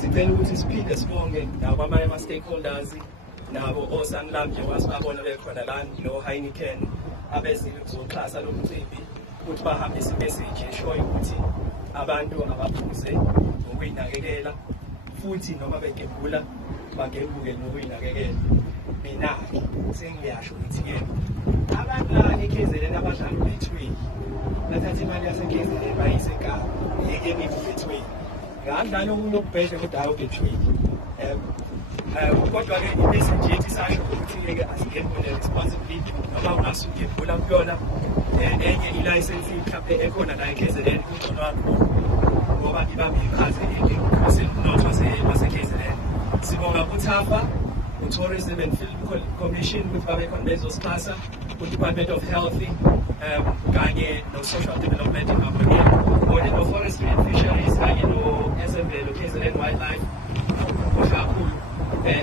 Sicela ukuthi siphinde sibonge nakwamanye ama-stakeholders nabo oSanlam nje wasibabona bekhona la no-Heineken abezile kuzoxhasa lo mcimbi ukuthi bahambise imessage eshoyo ukuthi abantu abaphuze ngokuyinakekela futhi noma begembula bagembuke ngokuyinakekela. Mina-ke sengiyasho ukuthi-ke abantu la eKZN abadlala u-Betway bathatha imali yaseKZN bayise eKapa yeke u-Betway ngandlala okunye okubhedle kodwa hayi u-Betway. Kodwa-ke imessage yethu isasho ukuthi-ke asigembule responsibly noma ungasugembula kuyona enye ilayisensi mhlawumbe ekhona la eKZN kungcono kakhulu ngoba ibambe iqhaza emnotho wase-KZN. Sibonga kuThafa, u-Tourism and Film Commission ukuthi babekhona bezosixhasa, ku-Department of Health kanye no-Social Development kanye no-Forestry and Fisheries kanye no-SML, KZN Wildlife kakhulu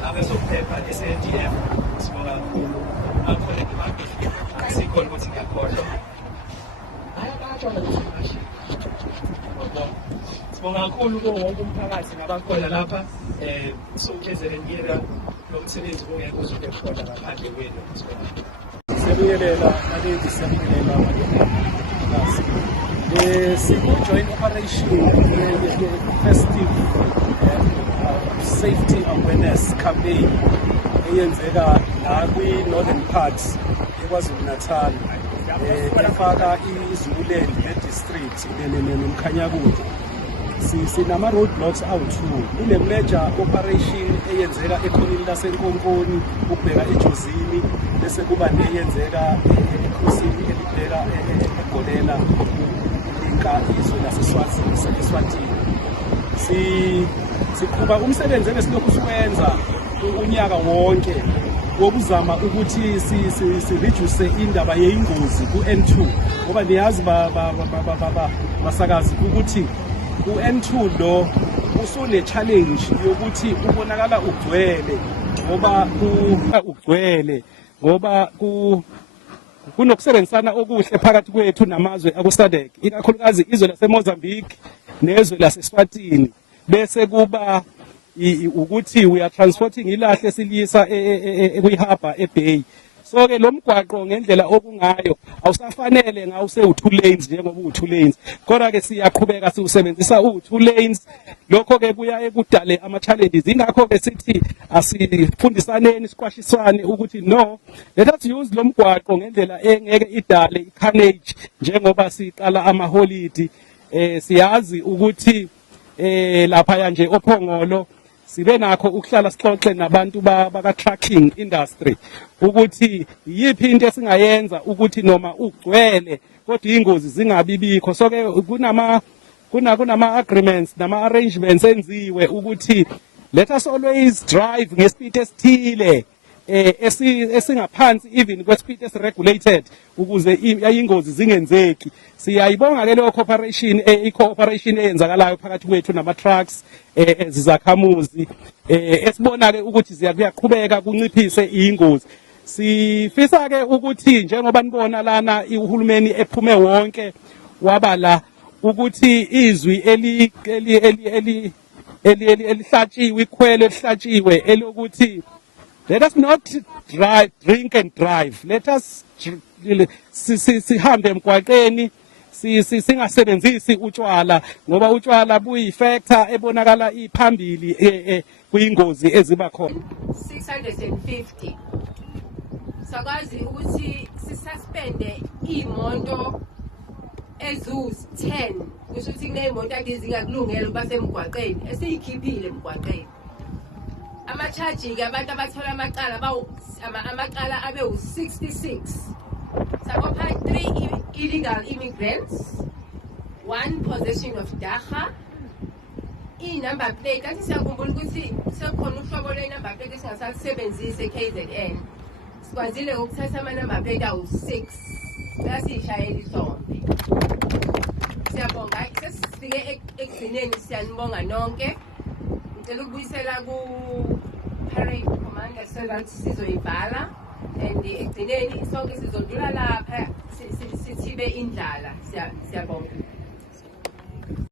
abezokuphepha SANDF. Sibonga kakhulu akhona sikhona ukuthi ngiyakhohlwa sibonga kakhulu kuwo wonke umphakathi nabakhona lapha so-KZN area lo msebenzi ungeke uzuke khona ngaphandle kwenu. Siyabuyelela nalezi siyabuyelela joint operation festive safety awareness campaign eyenzeka la kwi-northern parts eKwaZulu-Natal efaka iZululand ne-district nomkhanyakude. Sinama roadblocks awu-2 kule major operation eyenzeka ekhoneni laseNkonkoni ukubheka eJozini bese kuba neyenzeka ekhosini elibheka eGolela linka izwe laseSwatini. Siqhuba umsebenzi ebesilokhu siwenza unyaka wonke wokuzama ukuthi si-reduce indaba yeyingozi ku-N2 ngoba niyazi basakazi ukuthi u-N2 lo usune-challenge yokuthi ubonakala ugcwele ngoba kunokusebenzisana okuhle phakathi kwethu namazwe aku-SADC, ikakhulukazi izwe laseMozambique nezwe laseSwatini, bese kuba ukuthi we are transporting ilahle silisa kwi-harbor eBay. So-ke lo mgwaqo ngendlela okungayo awusafanele ngawuse-2 lanes njengoba u-2 lanes, kodwa-ke siyaqhubeka siwusebenzisa u-2 lanes. Lokho-ke kuyaye kudale ama-challenges, ingakho-ke sithi asifundisaneni siqwashiswane ukuthi no, let us use lo mgwaqo ngendlela engeke idale i-carnage njengoba siqala amaholidi. Siyazi ukuthi lapha nje oPhongolo sibe nakho ukuhlala sixoxe nabantu baka-trucking industry ukuthi yiphi into esingayenza ukuthi noma ugcwele kodwa ingozi zingabibikho. So-ke kunama-agreements nama-arrangements enziwe ukuthi let us always drive ngespeed esithile esingaphansi even kwespeed esiregulated ukuze ingozi zingenzeki. Siyayibonga-ke leyo i-cooperation eyenzakalayo phakathi kwethu nama-trucks ezizakhamuzi esibona-ke ukuthi kuyaqhubeka kunciphise iy'ngozi. Sifisa-ke ukuthi njengoba nibona lana uhulumeni ephume wonke wabala ukuthi izwi elihlatshiwe, ikhwelo elihlatshiwe elokuthi let us not drink and drive. Let us sihambe emgwaqeni singasebenzisi utshwala ngoba utshwala buyi-factor ebonakala iphambili kuyingozi eziba khona. 650 sakwazi ukuthi sisuspende iy'moto eziwu-10 kusho ukuthi kuney'moto ake zingakulungele ukuba semgwaqeni esiyikhiphile emgwaqeni. Ama-charging abantu abathola amacala abe u-66. Sabopha 3 illegal immigrants, 1 possession of dagga, i-number plate. Kanti siyakhumbula ukuthi sekhona uhlobo lwe-number plate esingasalisebenzisi eKZN. Sikwazile ukuthatha ama-number plate awu-6 besiyishayela isonto. Siyabonga, sesifike ekugcineni, siyanibonga nonke. ngicela ukubuyisela ku-parade commander so that sizoyibhala and ekugcineni sonke sizodlula lapha sithibe indlala. Siyabonga.